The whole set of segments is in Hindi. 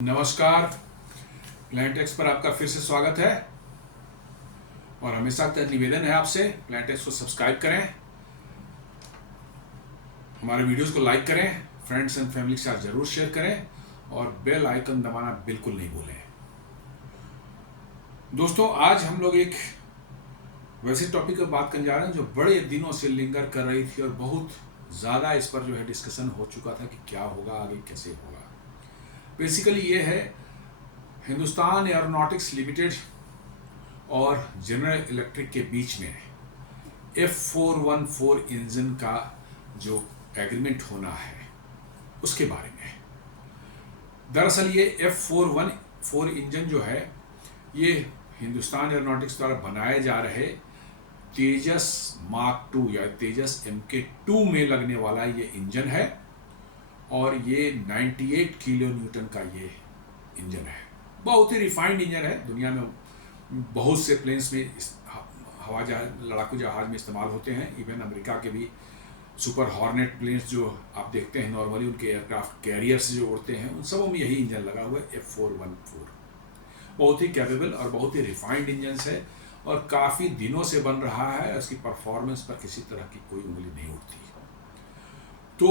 नमस्कार। प्लांटेक्स पर आपका फिर से स्वागत है और हमेशा का निवेदन है आपसे प्लांटेक्स को सब्सक्राइब करें, हमारे वीडियोस को लाइक करें, फ्रेंड्स एंड फैमिली के साथ जरूर शेयर करें और बेल आइकन दबाना बिल्कुल नहीं भूलें। दोस्तों, आज हम लोग एक वैसे टॉपिक पर बात करने जा रहे हैं जो बड़े दिनों से लिंगर कर रही थी और बहुत ज़्यादा इस पर जो है डिस्कशन हो चुका था कि क्या होगा आगे, कैसे होगा। बेसिकली ये है हिंदुस्तान एरोनॉटिक्स लिमिटेड और जनरल इलेक्ट्रिक के बीच में F414 इंजन का जो एग्रीमेंट होना है उसके बारे में। दरअसल ये F414 इंजन जो है ये हिंदुस्तान एरोनॉटिक्स द्वारा बनाए जा रहे तेजस मार्क 2 या तेजस MK2 में लगने वाला ये इंजन है और ये 98 किलो न्यूटन का ये इंजन है। बहुत ही रिफाइंड इंजन है। दुनिया में बहुत से प्लेन्स में हवा जहाज, लड़ाकू जहाज में इस्तेमाल होते हैं। इवन अमेरिका के भी सुपर हॉर्नेट प्लेन्स जो आप देखते हैं नॉर्मली, उनके एयरक्राफ्ट कैरियर्स जो उड़ते हैं उन सबों में यही इंजन लगा हुआ है F414। बहुत ही कैपेबल और बहुत ही रिफाइंड इंजन है और काफ़ी दिनों से बन रहा है। उसकी परफॉर्मेंस पर किसी तरह की कोई उंगली नहीं उठती। तो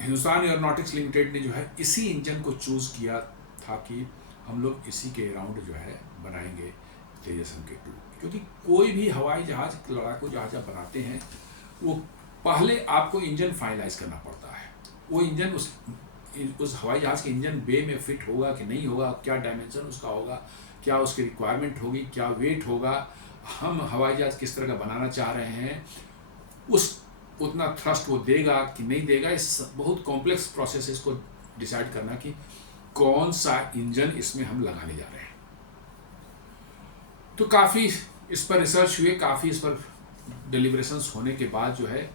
हिंदुस्तान एरोनॉटिक्स लिमिटेड ने जो है इसी इंजन को चूज़ किया था कि हम लोग इसी के अराउंड जो है बनाएंगे तेजस MK2, क्योंकि कोई भी हवाई जहाज, लड़ाकू जहाज आप बनाते हैं वो पहले आपको इंजन फाइनलाइज करना पड़ता है। वो इंजन उस हवाई जहाज के इंजन बे में फिट होगा कि नहीं होगा, क्या डायमेंशन उसका होगा, क्या उसकी रिक्वायरमेंट होगी, क्या वेट होगा, हम हवाई जहाज किस तरह का बनाना चाह रहे हैं, उतना थ्रस्ट वो देगा कि नहीं देगा। इस बहुत कॉम्प्लेक्स प्रोसेस है इसको डिसाइड करना कि कौन सा इंजन इसमें हम लगाने जा रहे हैं। तो काफ़ी इस पर रिसर्च हुए, काफ़ी इस पर डिलिब्रेशंस होने के बाद जो है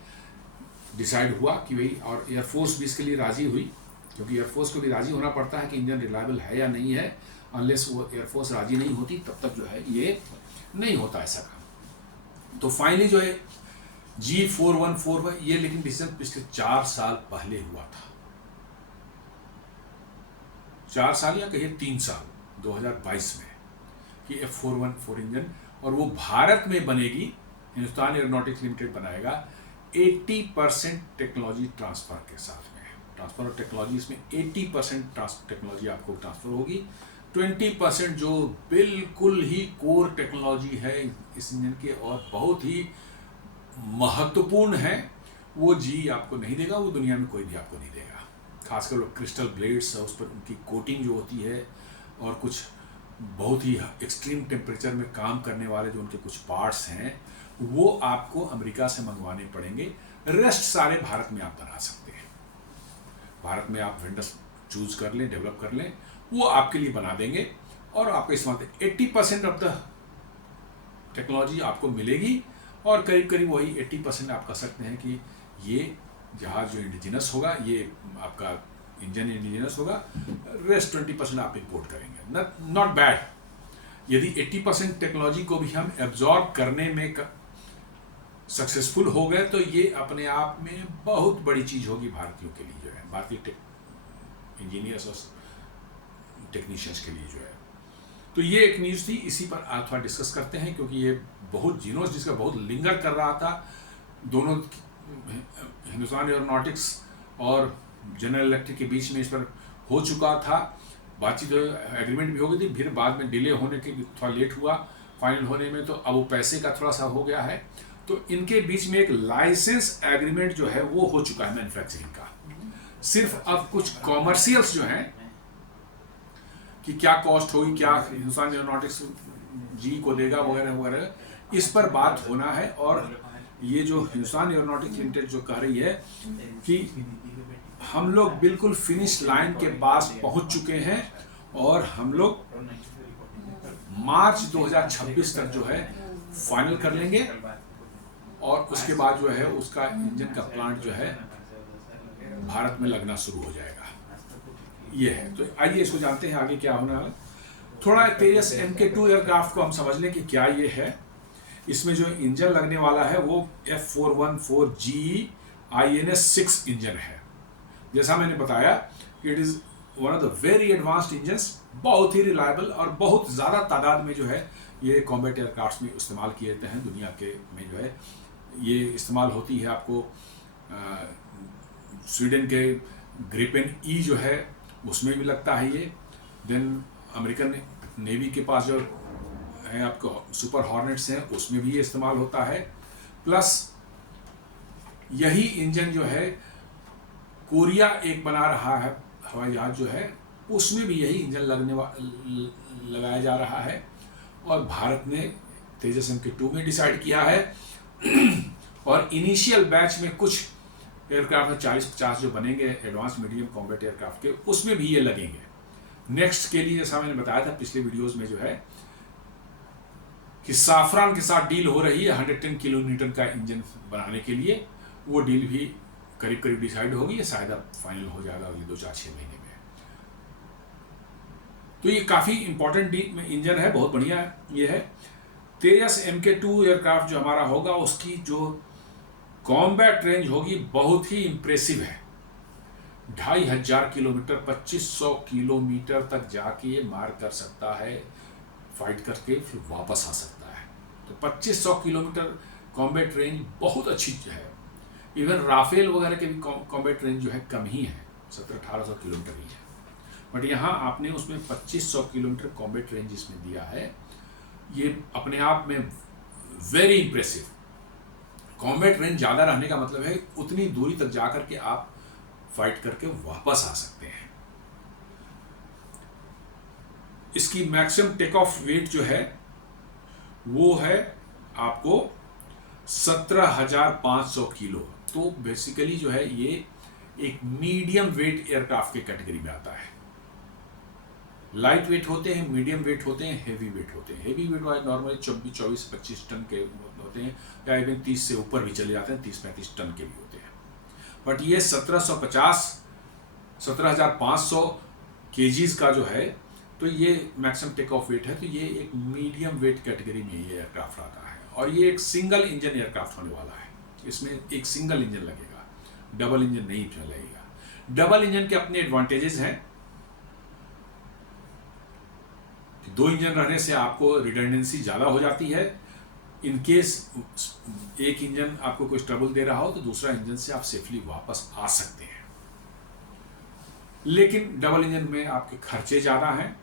डिसाइड हुआ कि भाई, और एयरफोर्स भी इसके लिए राज़ी हुई, क्योंकि एयरफोर्स को भी राज़ी होना पड़ता है कि इंजन रिलायबल है या नहीं है। अनलेस वो एयरफोर्स राज़ी नहीं होती तब तक जो है ये नहीं होता ऐसा काम। तो फाइनली जो है G414 ये, लेकिन डिसीजन पिछले 4 साल पहले हुआ था। 4 साल या कहिए 3 साल, 2022 में, कि F414 इंजन, और वो भारत में बनेगी। हिंदुस्तान एरोनॉटिक्स लिमिटेड बनाएगा 80% टेक्नोलॉजी ट्रांसफर के साथ में। ट्रांसफर और टेक्नोलॉजी, इसमें 80% टेक्नोलॉजी आपको ट्रांसफर होगी। 20% जो बिल्कुल ही कोर टेक्नोलॉजी है इस इंजन के और बहुत ही महत्वपूर्ण है, वो जी आपको नहीं देगा। वो दुनिया में कोई भी आपको नहीं देगा। खासकर वो क्रिस्टल ब्लेड्स है, उस पर उनकी कोटिंग जो होती है और कुछ बहुत ही एक्सट्रीम टेम्परेचर में काम करने वाले जो उनके कुछ पार्ट्स हैं वो आपको अमेरिका से मंगवाने पड़ेंगे। रेस्ट सारे भारत में आप बना सकते हैं। भारत में आप वेंडर्स चूज कर लें, डेवलप कर लें, वो आपके लिए बना देंगे और आपको इस्तेमाल 80% ऑफ द टेक्नोलॉजी आपको मिलेगी और करीब करीब वही 80% आप कह सकते हैं कि ये जहाज जो इंडिजिनस होगा, ये आपका इंजन इंडिजिनस होगा। रेस्ट 20% आप इंपोर्ट करेंगे। Not bad. यदि 80% टेक्नोलॉजी को भी हम एब्जॉर्ब करने में सक्सेसफुल हो गए तो ये अपने आप में बहुत बड़ी चीज़ होगी भारतीयों के लिए, जो है भारतीय इंजीनियर्स और टेक्नीशियंस के लिए जो है। तो ये एक न्यूज़ थी, इसी पर आज थोड़ा डिस्कस करते हैं, क्योंकि ये बहुत जिनों जिसका बहुत लिंगर कर रहा था। दोनों हिंदुस्तान एरोनॉटिक्स और जनरल इलेक्ट्रिक के बीच में इस पर हो चुका था बातचीत, एग्रीमेंट भी हो गई थी, फिर बाद में डिले होने के थोड़ा लेट हुआ फाइनल होने में, तो अब वो पैसे का थोड़ा सा हो गया है। तो इनके बीच में एक लाइसेंस एग्रीमेंट जो है वो हो चुका है मैन्युफैक्चरिंग का। सिर्फ अब कुछ कॉमर्शियल्स जो हैं कि क्या कॉस्ट होगी, क्या हिंदुस्तान एरोनॉटिक्स जी को देगा वगैरह वगैरह, इस पर बात होना है। और ये जो हिंदुस्तान एरोनॉटिक्स लिमिटेड जो कह रही है कि हम लोग बिल्कुल फिनिश लाइन के पास पहुंच चुके हैं और हम लोग मार्च 2026 तक जो है फाइनल कर लेंगे और उसके बाद जो है उसका इंजन का प्लांट जो है भारत में लगना शुरू हो जाएगा। ये है। तो आइए इसको जानते हैं आगे क्या होना है। थोड़ा तेजस MK2 एयरक्राफ्ट को हम समझ लें कि क्या ये है। इसमें जो इंजन लगने वाला है वो F414G INS 6 इंजन है। जैसा मैंने बताया कि it is one of the very advanced engines, बहुत ही रिलायबल और बहुत ज़्यादा तादाद में जो है ये कॉम्बैट एयरक्राफ्ट में इस्तेमाल किए जाते हैं दुनिया के में जो है ये इस्तेमाल होती है। आपको स्वीडन के ग्रिपेन ई जो है उसमें भी लगता है ये। देन अमेरिकन नेवी के पास जो है आपको सुपर हॉर्नेट्स हैं उसमें भी ये इस्तेमाल होता है। प्लस यही इंजन जो है कोरिया एक बना रहा है हवाई जहाज जो है उसमें भी यही इंजन लगाया जा रहा है। और भारत ने तेजस MK2 में डिसाइड किया है और इनिशियल बैच में कुछ एयरक्राफ्ट 40-50 जो बनेंगे एडवांस मीडियम कॉम्बैट एयरक्राफ्ट के उसमें भी ये लगेंगे। नेक्स्ट के लिए जैसा मैंने बताया था पिछले वीडियोस में जो है कि साफरान के साथ डील हो रही है 110 किलोमीटर का इंजन बनाने के लिए। वो डील भी करीब करीब डिसाइड होगी, शायद अब फाइनल हो जाएगा अगले 2-4-6 महीने में। तो ये काफ़ी इंपॉर्टेंट इंजन है, बहुत बढ़िया ये है। तेजस MK2 एयरक्राफ्ट जो हमारा होगा उसकी जो कॉम्बैट रेंज होगी बहुत ही इंप्रेसिव है। 2500 किलोमीटर 2500 किलोमीटर तक जाके ये मार कर सकता है, फाइट करके फिर वापस आ सकता है। तो 2500 किलोमीटर कॉम्बैट रेंज बहुत अच्छी है। इवन राफेल वगैरह के भी कॉम्बैट रेंज जो है कम ही है, 1700-1800 किलोमीटर ही है। बट यहाँ आपने उसमें 2500 किलोमीटर कॉम्बैट रेंज इसमें दिया है, ये अपने आप में वेरी इंप्रेसिव। कॉम्बैट रेंज ज़्यादा रहने का मतलब है उतनी दूरी तक जा करके आप फाइट करके वापस आ सकते हैं। इसकी मैक्सिमम टेक ऑफ वेट जो है वो है आपको 17,500 किलो। तो बेसिकली जो है ये एक मीडियम वेट एयरक्राफ्ट के कैटेगरी में आता है। लाइट वेट होते हैं, मीडियम वेट होते हैं, हेवी वेट होते हैं। हेवी वेट वाले नॉर्मली 24-25 टन के होते हैं या इवन 30 से ऊपर भी चले जाते हैं, 30-35 टन के भी होते हैं। बट ये 1750-17,500 केजीज का जो है तो ये मैक्सिमम टेक ऑफ वेट है। तो ये एक मीडियम वेट कैटेगरी में ये एयरक्राफ्ट आता है और ये एक सिंगल इंजन एयरक्राफ्ट होने वाला है। इसमें एक सिंगल इंजन लगेगा, डबल इंजन नहीं लगेगा। डबल इंजन के अपने एडवांटेजेस हैं। 2 इंजन रहने से आपको रिडंडेंसी ज़्यादा हो जाती है। इन केस एक इंजन आपको कुछ ट्रबल दे रहा हो तो दूसरा इंजन से आप सेफली वापस आ सकते हैं। लेकिन डबल इंजन में आपके खर्चे ज़्यादा हैं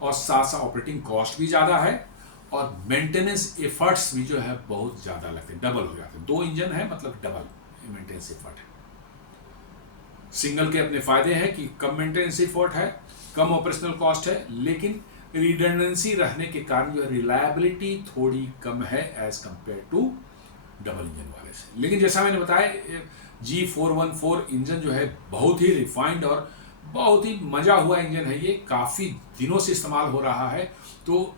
और साथ साथ ऑपरेटिंग कॉस्ट भी ज़्यादा है और मेंटेनेंस एफर्ट्स भी जो है बहुत ज़्यादा लगते हैं, डबल हो जाते हैं। 2 इंजन है मतलब डबल मेंटेनेंस एफर्ट है। सिंगल के अपने फ़ायदे हैं कि कम मेंटेनेंस एफर्ट है, कम ऑपरेशनल कॉस्ट है, लेकिन रिडंडेंसी रहने के कारण जो रिलायबिलिटी थोड़ी कम है as compare to double engine वाले से। लेकिन जैसा मैंने बताया G414 इंजन जो है बहुत ही रिफाइंड और बहुत ही मजा हुआ इंजन है। ये काफ़ी दिनों से इस्तेमाल हो रहा है, तो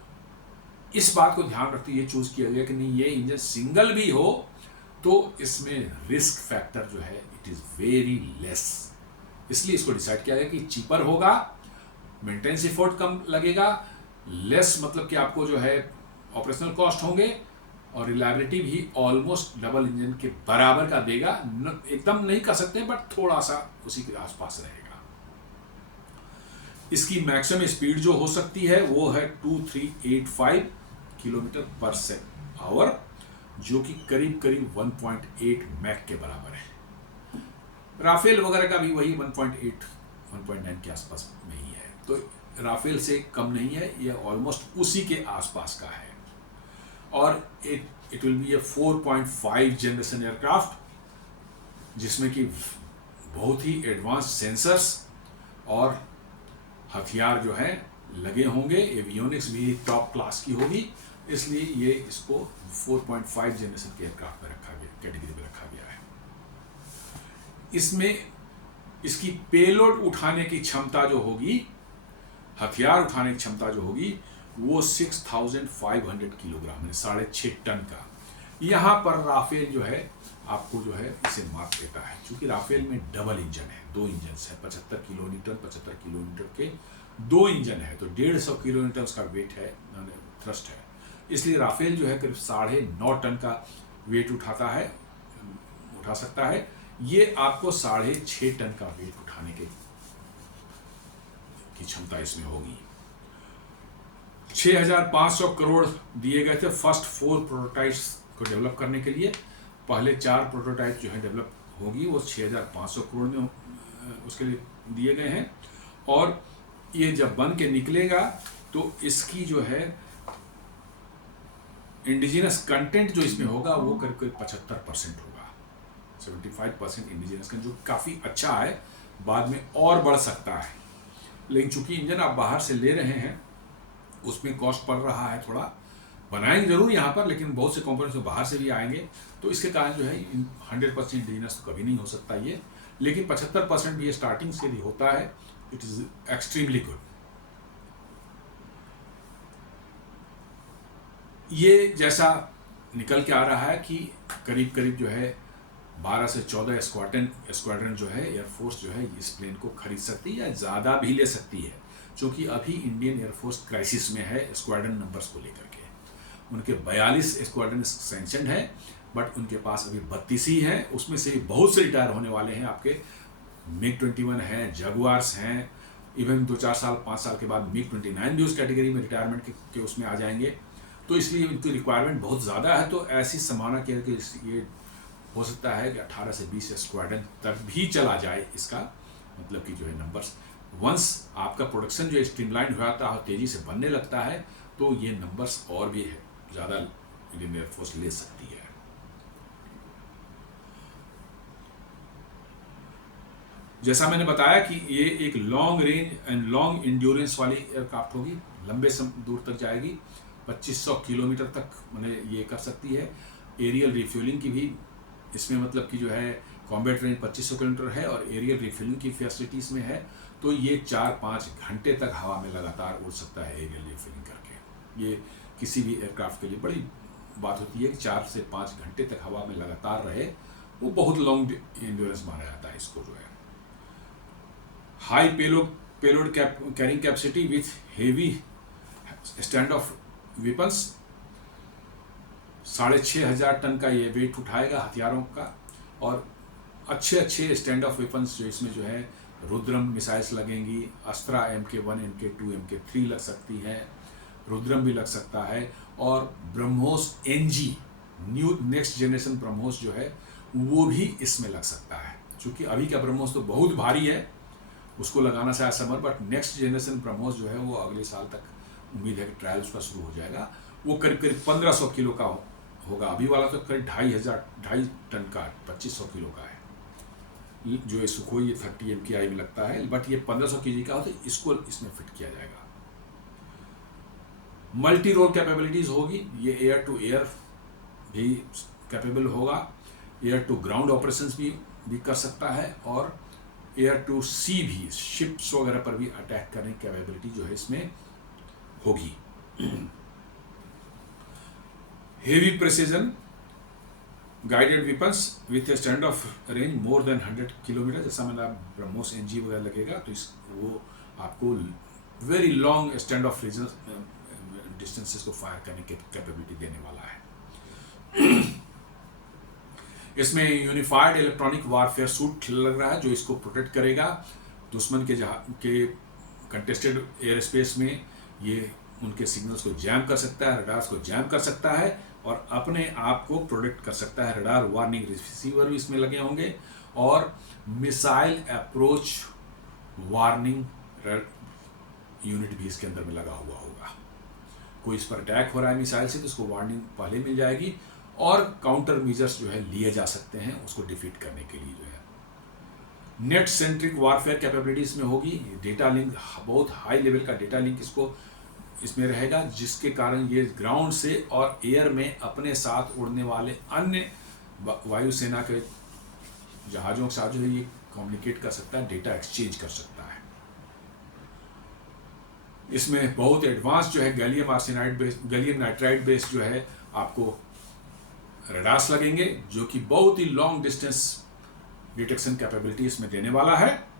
इस बात को ध्यान रखते ये चूज़ किया गया कि नहीं ये इंजन सिंगल भी हो तो इसमें रिस्क फैक्टर जो है इट इज़ वेरी लेस। इसलिए इसको डिसाइड किया गया कि चीपर होगा, मेंटेनेंस एफर्ट कम लगेगा, लेस मतलब कि आपको जो है ऑपरेशनल कॉस्ट होंगे और रिलायबिलिटी भी ऑलमोस्ट डबल इंजन के बराबर का देगा। एकदम नहीं कर सकते बट थोड़ा सा उसी के आसपास रहेगा। इसकी मैक्सिमम स्पीड जो हो सकती है वो है 2385 किलोमीटर पर आवर, जो कि करीब करीब 1.8 मैक के बराबर है। राफेल वगैरह का भी वही 1.8-1.9 के आसपास में ही है, तो राफेल से कम नहीं है, ये ऑलमोस्ट उसी के आसपास का है। और it will be A 4.5 generation aircraft जिसमें कि बहुत ही एडवांस सेंसर्स और हथियार जो हैं लगे होंगे, एवियोनिक्स भी टॉप क्लास की होगी, इसलिए ये इसको 4.5 जनरेशन के एयरक्राफ्ट में रखा गया, कैटेगरी में रखा गया है। इसमें इसकी पेलोड उठाने की क्षमता जो होगी, हथियार उठाने की क्षमता जो होगी वो 6500 किलोग्राम है, 6.5 टन का। यहाँ पर राफेल जो है आपको जो है इसे मात देता है, क्योंकि राफेल में डबल इंजन है, 2 इंजन है, 75 किलोमीटर के 2 इंजन है, तो 150 किलोमीटर उसका वेट है, थ्रस्ट है। इसलिए राफेल जो है करीब 9.5 टन का वेट उठा सकता है। ये आपको 6.5 टन का वेट उठाने के की क्षमता इसमें होगी। 6,500 करोड़ दिए गए थे फर्स्ट 4 प्रोटोटाइप्स को डेवलप करने के लिए। पहले 4 प्रोटोटाइप जो है डेवलप होगी वो 6,500 करोड़ में उसके लिए दिए गए हैं। और ये जब बन के निकलेगा तो इसकी जो है इंडिजिनस कंटेंट जो इसमें होगा वो करीब 75% होगा। 75% इंडिजिनस कंटेंट, जो काफ़ी अच्छा है, बाद में और बढ़ सकता है। लेकिन चूंकि इंजन आप बाहर से ले रहे हैं उसमें कॉस्ट पड़ रहा है थोड़ा, बनाएंगे जरूर यहाँ पर, लेकिन बहुत से कंपोनेंट्स तो बाहर से भी आएंगे, तो इसके कारण जो है 100% इंडिजिनस तो कभी नहीं हो सकता ये। लेकिन 75% भी ये स्टार्टिंग से भी होता है, इट इज़ एक्सट्रीमली गुड। ये जैसा निकल के आ रहा है कि करीब करीब जो है 12 से 14 स्क्वाड्रन जो है एयरफोर्स जो है इस प्लेन को खरीद सकती है या ज़्यादा भी ले सकती है, क्योंकि अभी इंडियन एयरफोर्स क्राइसिस में है स्क्वाड्रन नंबर्स को लेकर के। उनके 42 स्क्वाड्रन सैंक्शन है, बट उनके पास अभी 32 ही हैं। उसमें से बहुत से रिटायर होने वाले हैं। आपके MiG-21 हैं, जगुआर्स हैं, इवन 2-4 साल 5 साल के बाद MiG-29 भी उस कैटेगरी में रिटायरमेंट के उसमें आ जाएंगे। तो इसलिए इनकी रिक्वायरमेंट बहुत ज़्यादा है। तो ऐसी संभावना कि ये हो सकता है कि 18 से 20 स्क्वाड्रन तक भी चला जाए। इसका मतलब कि जो है नंबर्स, वंस आपका प्रोडक्शन जो स्ट्रीमलाइन हो जाता है, तेज़ी से बनने लगता है, तो ये नंबर्स और भी है ज़्यादा इंडियन एयरफोर्स ले सकती है। जैसा मैंने बताया कि ये एक long range and long endurance वाली एयरक्राफ्ट होगी, लंबे दूर तक जाएगी, 2500 किलोमीटर तक मैंने ये कर सकती है। एरियल रिफ्यूलिंग की भी इसमें मतलब कि जो है कॉम्बैट रेंज 2500 किलोमीटर है और एरियल रिफ्यूलिंग की फैसिलिटीज़ में है। तो ये 4-5 घंटे तक हवा में लगातार उड़ सकता है एरियल रिफ्यूलिंग करके। ये किसी भी एयरक्राफ्ट के लिए बड़ी बात होती है कि 4 से 5 घंटे तक हवा में लगातार रहे, वो बहुत लॉन्ग इंड्योरेंस माना जाता है इसको जो है। High payload carrying capacity with heavy stand off weapons, 6,500 ton का ये वेट उठाएगा हथियारों का। और अच्छे स्टैंड ऑफ वेपन्स जो इसमें जो है रुद्रम मिसाइल्स लगेंगी, अस्त्रा MK1, MK2, MK3 लग सकती है, रुद्रम भी लग सकता है, और BrahMos NG new next generation BrahMos जो है वो भी इसमें लग सकता है। क्योंकि अभी का ब्रह्मोस तो बहुत भारी है, उसको लगाना शायद summer, but next generation BrahMos जो है वो अगले साल तक उम्मीद है कि ट्रायल उसका शुरू हो जाएगा। वो करीब 1500 किलो का होगा। अभी वाला तो करीब 2.5 टन का 2500 किलो का है, जो ये सुखोई 30 MKI में लगता है, बट ये 1500 kg का हो, तो इसको इसमें फिट किया जाएगा। मल्टी रोल कैपेबिलिटीज होगी, ये एयर टू एयर भी कैपेबल होगा, एयर टू ग्राउंड ऑपरेशंस भी कर सकता है, और एयर टू सी भी, शिप्स वगैरह पर भी अटैक करने की कैपेबिलिटी जो है इसमें होगी। Heavy precision guided weapons with A stand of range more than 100 kilometre, जैसा मैंने ब्रह्मोस NG वगैरह लगेगा, तो वो आपको very long stand of distances को फायर करने की कैपेबिलिटी देने वाला है। इसमें यूनिफाइड इलेक्ट्रॉनिक वारफेयर सूट लग रहा है, जो इसको प्रोटेक्ट करेगा दुश्मन के कंटेस्टेड एयर स्पेस में। ये उनके सिग्नल्स को जैम कर सकता है, रडार्स को जैम कर सकता है, और अपने आप को प्रोटेक्ट कर सकता है। रडार वार्निंग रिसीवर भी इसमें लगे होंगे, और मिसाइल अप्रोच वार्निंग यूनिट भी इसके अंदर में लगा हुआ होगा। कोई इस पर अटैक हो रहा है मिसाइल से, तो उसको वार्निंग पहले मिल जाएगी, और काउंटर मेजर्स जो है लिए जा सकते हैं उसको डिफीट करने के लिए जो है। नेट सेंट्रिक वारफेयर कैपेबिलिटीज में होगी। डेटा लिंक, बहुत हाई लेवल का डेटा लिंक इसमें रहेगा, जिसके कारण ये ग्राउंड से और एयर में अपने साथ उड़ने वाले अन्य वायुसेना के जहाज़ों के साथ जो है ये कम्युनिकेट कर सकता है, डेटा एक्सचेंज कर सकता है। इसमें बहुत एडवांस जो है गैलियम नाइट्राइड बेस्ड जो है आपको रडार्स लगेंगे, जो कि बहुत ही लॉन्ग डिस्टेंस डिटेक्शन कैपेबिलिटी इसमें देने वाला है।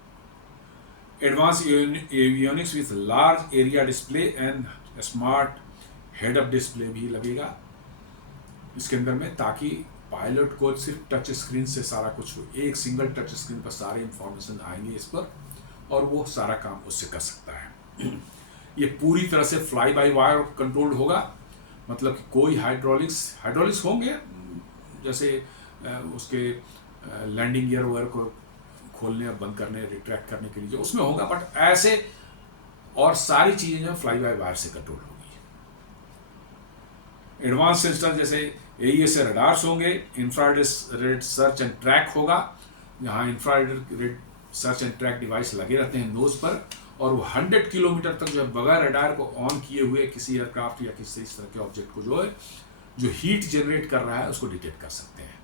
Advance avionics with large area display and smart head up display भी लगेगा इसके अंदर में, ताकि पायलट को सिर्फ टच स्क्रीन से सारा कुछ हो, एक सिंगल टच स्क्रीन पर सारे इंफॉर्मेशन आएंगे इस पर, और वो सारा काम उससे कर सकता है। ये पूरी तरह से फ्लाई बाय वायर कंट्रोल्ड होगा, मतलब कि कोई हाइड्रोलिक्स होंगे, जैसे उसके लैंडिंग गियर वगैरह को खोलने और बंद करने, रिट्रैक्ट करने के लिए जो उसमें होगा, बट ऐसे और सारी चीज़ें जो फ्लाई बाय वायर से कंट्रोल होगी। एडवांस सेंसर जैसे AES से रडार्स होंगे, इंफ्रारेड सर्च एंड ट्रैक होगा, जहाँ infrared search and track device लगे रहते हैं नोज पर, और वो 100 किलोमीटर तक जो है बगैर रडार को ऑन किए हुए किसी एयरक्राफ्ट या किसी इस तरह के ऑब्जेक्ट को जो हीट जनरेट कर रहा है उसको डिटेक्ट कर सकते हैं।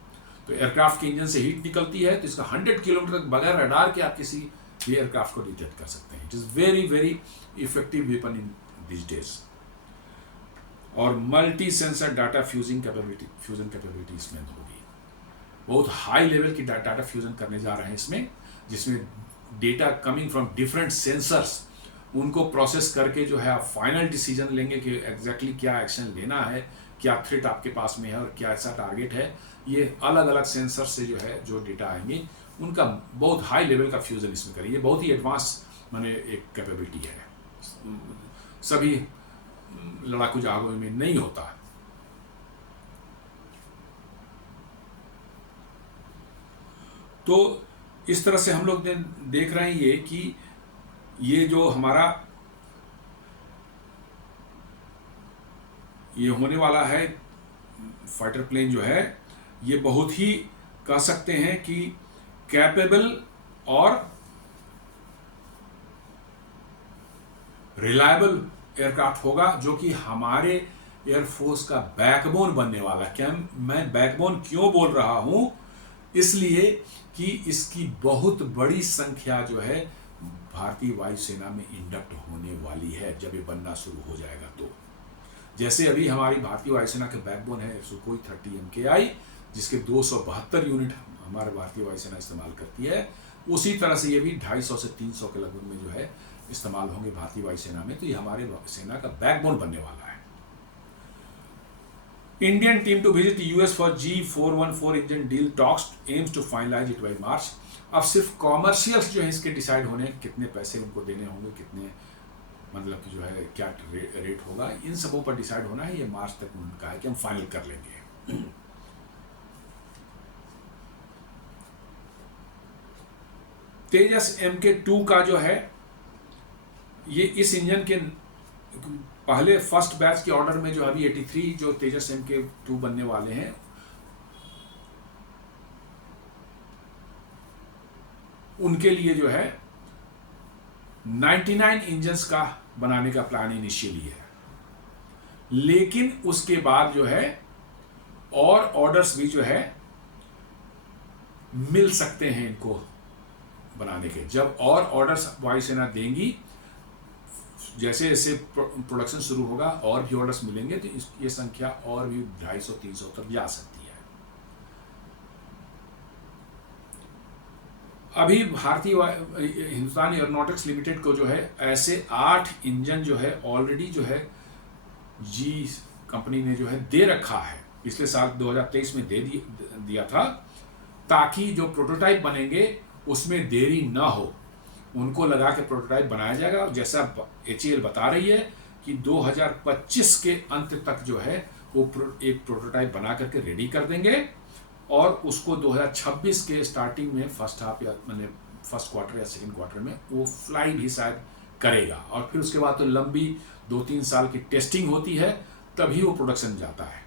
तो एयरक्राफ्ट के इंजन से हीट निकलती है, तो इसका 100 किलोमीटर तक बगैर रडार के आप किसी भी एयरक्राफ्ट को डिटेक्ट कर सकते हैं। It is very very effective weapon in this days. और multi sensor data fusion capability इसमें होगी। बहुत हाई लेवल की डाटा फ्यूजन करने जा रहे हैं इसमें, जिसमें data coming from different sensors, उनको प्रोसेस करके जो है आप फाइनल डिसीजन लेंगे कि एग्जैक्टली क्या एक्शन लेना है, क्या थ्रेट आपके पास में है और क्या ऐसा टारगेट है। ये अलग अलग सेंसर से जो है जो डेटा आएंगे उनका बहुत हाई लेवल का फ्यूजन इसमें करें। ये बहुत ही एडवांस माने एक कैपेबिलिटी है, सभी लड़ाकू जहाजों में नहीं होता। तो इस तरह से हम लोग देख रहे हैं ये कि ये जो हमारा ये होने वाला है फाइटर प्लेन जो है, ये बहुत ही कह सकते हैं कि कैपेबल और रिलायबल एयरक्राफ्ट होगा, जो कि हमारे एयरफोर्स का बैकबोन बनने वाला। क्या मैं बैकबोन क्यों बोल रहा हूं? इसलिए कि इसकी बहुत बड़ी संख्या जो है भारतीय वायुसेना में इंडक्ट होने वाली है जब ये बनना शुरू हो जाएगा। तो जैसे अभी हमारी भारतीय वायुसेना के बैकबोन है सुखोई 30 MKI, जिसके 272 यूनिट हमारे भारतीय वायुसेना इस्तेमाल करती है, उसी तरह से ये भी 250 से 300 के लगभग में जो है इस्तेमाल होंगे भारतीय वायुसेना में। तो ये हमारे सेना का बैकबोन बनने वाला है। Indian team to visit US for G414 engine deal talks aims to finalise it by March. अब सिर्फ कॉमर्शियल्स जो है इसके डिसाइड होने, कितने पैसे उनको देने होंगे, कितने मतलब कि जो है क्या रेट होगा, इन सबों पर डिसाइड होना है। ये मार्च तक उन्होंने कहा है कि हम फाइनल कर लेंगे। तेजस MK2 का जो है ये इस इंजन के पहले फर्स्ट बैच के ऑर्डर में जो अभी 83 जो तेजस MK2 बनने वाले हैं, उनके लिए जो है 99 इंजन्स का बनाने का प्लान इनिशियली है। लेकिन उसके बाद जो है और ऑर्डर्स भी जो है मिल सकते हैं इनको बनाने के। जब और ऑर्डर्स वायुसेना देंगी, जैसे जैसे प्रोडक्शन शुरू होगा और भी ऑर्डर्स मिलेंगे, तो ये संख्या और भी 250-300 तक जा सकती है। अभी भारतीय हिंदुस्तान एरोनॉटिक्स लिमिटेड को जो है ऐसे 8 इंजन जो है ऑलरेडी जो है जी कंपनी ने जो है दे रखा है, पिछले साल 2023 में दे दिया था, ताकि जो प्रोटोटाइप बनेंगे उसमें देरी ना हो। उनको लगा के प्रोटोटाइप बनाया जाएगा। जैसा HAL बता रही है कि 2025 के अंत तक जो है वो एक प्रोटोटाइप बना करके रेडी कर देंगे, और उसको 2026 के स्टार्टिंग में फर्स्ट हाफ या मैंने फर्स्ट क्वार्टर या सेकंड क्वार्टर में वो फ्लाई भी शायद करेगा। और फिर उसके बाद तो लंबी 2-3 साल की टेस्टिंग होती है, तभी वो प्रोडक्शन जाता है।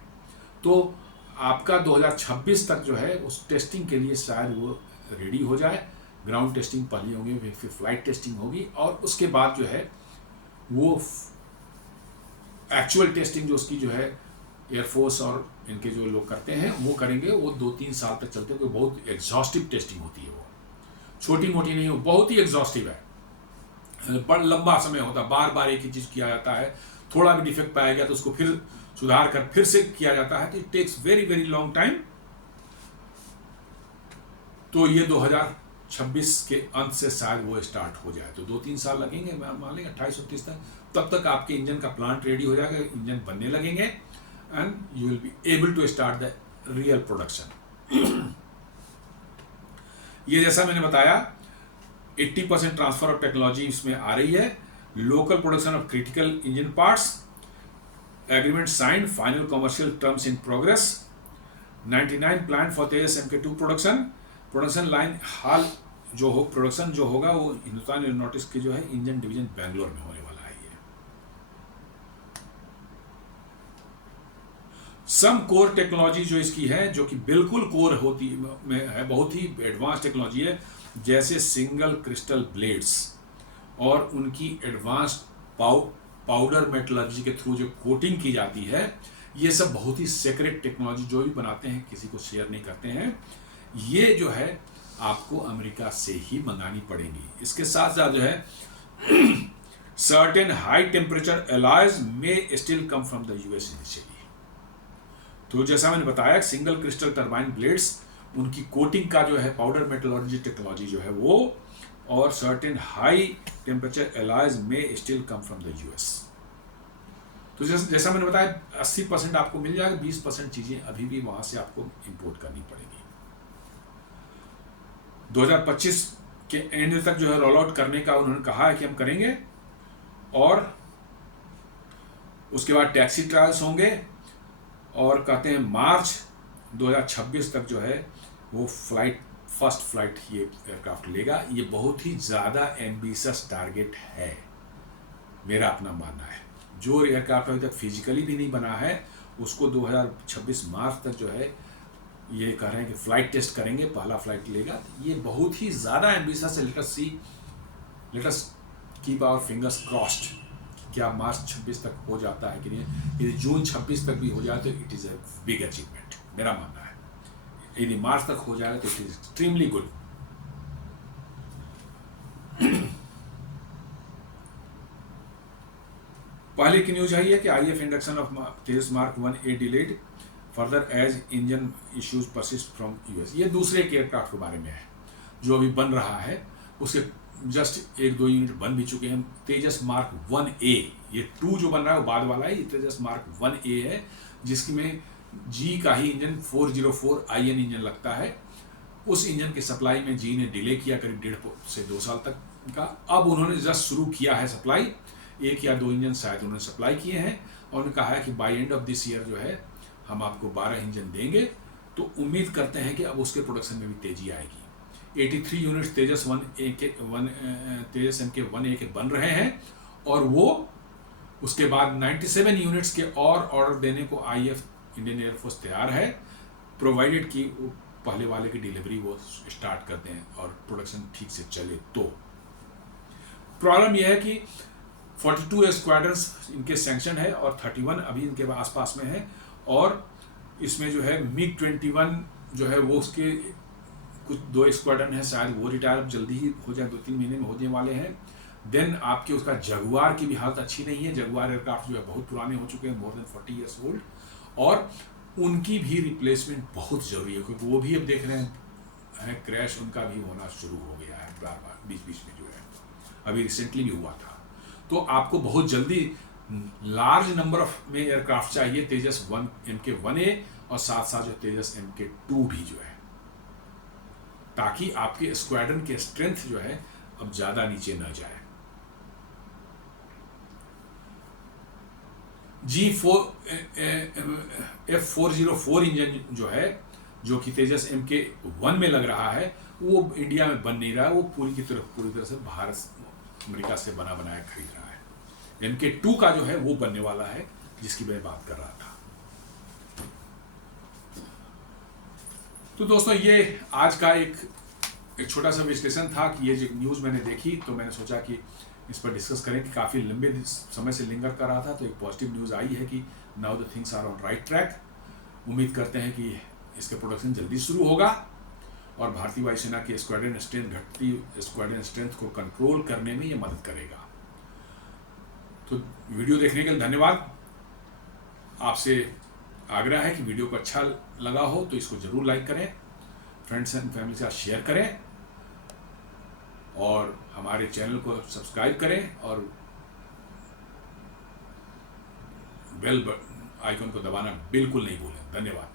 तो आपका 2026 तक जो है उस टेस्टिंग के लिए शायद वो रेडी हो जाए। ग्राउंड टेस्टिंग पहले होगी, फिर फ्लाइट टेस्टिंग होगी, और उसके बाद जो है वो एक्चुअल टेस्टिंग जो उसकी जो है एयरफोर्स और इनके जो लोग करते हैं वो करेंगे। वो 2-3 साल तक चलते हैं। बहुत एग्जॉस्टिव टेस्टिंग होती है, वो छोटी मोटी नहीं हो, बहुत ही एग्जॉस्टिव है। बड़ा लंबा समय होता है, बार बार एक ही चीज़ किया जाता है। थोड़ा भी डिफेक्ट पाया गया तो उसको फिर सुधार कर फिर से किया जाता है। तो it takes very very long time. तो ये 2026 के अंत से शायद वो स्टार्ट हो जाए, तो 2-3 साल लगेंगे, मान लेंगे 28-29 तक। तब तक आपके इंजन का प्लांट रेडी हो जाएगा, इंजन बनने लगेंगे, and you will be able to start the real production. ये जैसा मैंने बताया 80% ट्रांसफर ऑफ टेक्नोलॉजी इसमें आ रही है। Local production of critical engine parts, agreement signed, final commercial terms in progress. 99 plan for Tejas MK2 production line HAL जो हो प्रोडक्शन जो होगा वो हिंदुस्तान एरोनॉटिक्स की जो है इंजन डिवीजन बेंगलोर में होने वाला है। ये सम कोर टेक्नोलॉजी जो इसकी है, जो कि बिल्कुल कोर होती में है, बहुत ही एडवांस टेक्नोलॉजी है, जैसे सिंगल क्रिस्टल ब्लेड्स और उनकी एडवांस पाउडर मेटलर्जी के थ्रू जो कोटिंग की जाती है, ये सब बहुत ही सीक्रेट टेक्नोलॉजी जो भी बनाते हैं किसी को शेयर नहीं करते हैं। ये जो है आपको अमेरिका से ही मंगानी पड़ेगी। इसके साथ साथ जो है सर्टेन हाई टेम्परेचर एलॉयज में still come from the US initially. तो जैसा मैंने बताया, सिंगल क्रिस्टल टरबाइन ब्लेड्स, उनकी कोटिंग का जो है पाउडर मेटलर्जी टेक्नोलॉजी जो है वो, और सर्टेन हाई टेम्परेचर एलॉयज में still come from the US. तो जैसा मैंने बताया 80% आपको मिल जाएगा, 20% चीजें अभी भी वहां से आपको इंपोर्ट करनी पड़ेगी। 2025 के एंड तक जो है रोल आउट करने का उन्होंने कहा है कि हम करेंगे, और उसके बाद टैक्सी ट्रायल्स होंगे, और कहते हैं मार्च 2026 तक जो है वो फर्स्ट फ्लाइट ये एयरक्राफ्ट लेगा। ये बहुत ही ज़्यादा एम्बिशियस टारगेट है, मेरा अपना मानना है। जो एयरक्राफ्ट अभी तक फिजिकली भी नहीं बना है, उसको 2026 मार्च तक जो है ये कह रहे हैं कि फ्लाइट टेस्ट करेंगे, पहला फ्लाइट लेगा। ये बहुत ही ज़्यादा एम्बिशियस है। Let us keep our fingers crossed, क्या मार्च 26 तक हो जाता है कि नहीं। यदि जून 26 तक भी हो जाए तो it is a big achievement, मेरा मानना है। यदि मार्च तक हो जाए तो इट इज एक्सट्रीमली गुड। पहले की न्यूज आई है कि IF induction of Tejas mark 1A delayed further as engine issues persist from US। ये दूसरे एयरक्राफ्ट के बारे में है जो अभी बन रहा है, उसके जस्ट 1-2 यूनिट बन भी चुके हैं। तेजस मार्क 1A, ये 2 जो बन रहा है वो बाद वाला है। ये तेजस मार्क 1A है, जिसमें जी का ही इंजन 404 IN इंजन लगता है। उस इंजन की सप्लाई में जी ने डिले किया करीब 1.5 से 2 साल तक का। अब उन्होंने जस्ट शुरू किया है सप्लाई, 1 या 2 इंजन शायद उन्होंने सप्लाई किए हैं, और उन्होंने कहा है कि by end of this year जो है हम आपको 12 इंजन देंगे। तो उम्मीद करते हैं कि अब उसके प्रोडक्शन में भी तेजी आएगी। 83 यूनिट्स तेजस MK1A के बन रहे हैं, और वो उसके बाद 97 यूनिट्स के और ऑर्डर देने को IF इंडियन एयरफोर्स तैयार है, प्रोवाइडेड कि वो पहले वाले की डिलीवरी वो स्टार्ट कर दें और प्रोडक्शन ठीक से चले। तो प्रॉब्लम यह है कि 42 स्क्वाड्रंस इनके सैंक्शन है और 31 अभी इनके आसपास में है, और इसमें जो है MiG-21 जो है वो उसके कुछ 2 स्क्वाड्रन है, शायद वो रिटायर अब जल्दी ही हो जाए, 2-3 महीने में होने वाले हैं। देन आपके उसका जगुआर की भी हालत अच्छी नहीं है। जगुआर एयरक्राफ्ट जो है बहुत पुराने हो चुके हैं, मोर देन 40 ईयर्स ओल्ड, और उनकी भी रिप्लेसमेंट बहुत ज़रूरी है, क्योंकि वो भी अब देख रहे हैं क्रैश उनका भी होना शुरू हो गया है बार बार बीच बीच में, जो है अभी रिसेंटली भी हुआ था। तो आपको बहुत जल्दी लार्ज नंबर ऑफ में एयरक्राफ्ट चाहिए, तेजस MK1A और साथ साथ जो तेजस MK2 भी जो है, ताकि आपके स्क्वाड्रन के स्ट्रेंथ जो है अब ज़्यादा नीचे न जाए। F404 इंजन जो है, जो कि तेजस MK1 में लग रहा है, वो इंडिया में बन नहीं रहा है, वो पूरी तरह से भारत अमेरिका से बना बनाया खरीद रहा है। MK2 का जो है वो बनने वाला है, जिसकी मैं बात कर रहा था। तो दोस्तों, ये आज का एक छोटा सा विश्लेषण था कि ये जो न्यूज़ मैंने देखी तो मैंने सोचा कि इस पर डिस्कस करें, कि काफ़ी लंबे समय से लिंगर कर रहा था। तो एक पॉजिटिव न्यूज़ आई है कि now the things are on right track. उम्मीद करते हैं कि इसके प्रोडक्शन जल्दी शुरू होगा और भारतीय वायुसेना की स्क्वाड्रन स्ट्रेंथ घटती स्क्वाड्रन स्ट्रेंथ को कंट्रोल करने में ये मदद करेगा। तो वीडियो देखने के लिए धन्यवाद। आपसे आग्रह है कि वीडियो को अच्छा लगा हो तो इसको ज़रूर लाइक करें, फ्रेंड्स एंड फैमिली के साथ शेयर करें, और हमारे चैनल को सब्सक्राइब करें और बेल आइकन को दबाना बिल्कुल नहीं भूलें। धन्यवाद।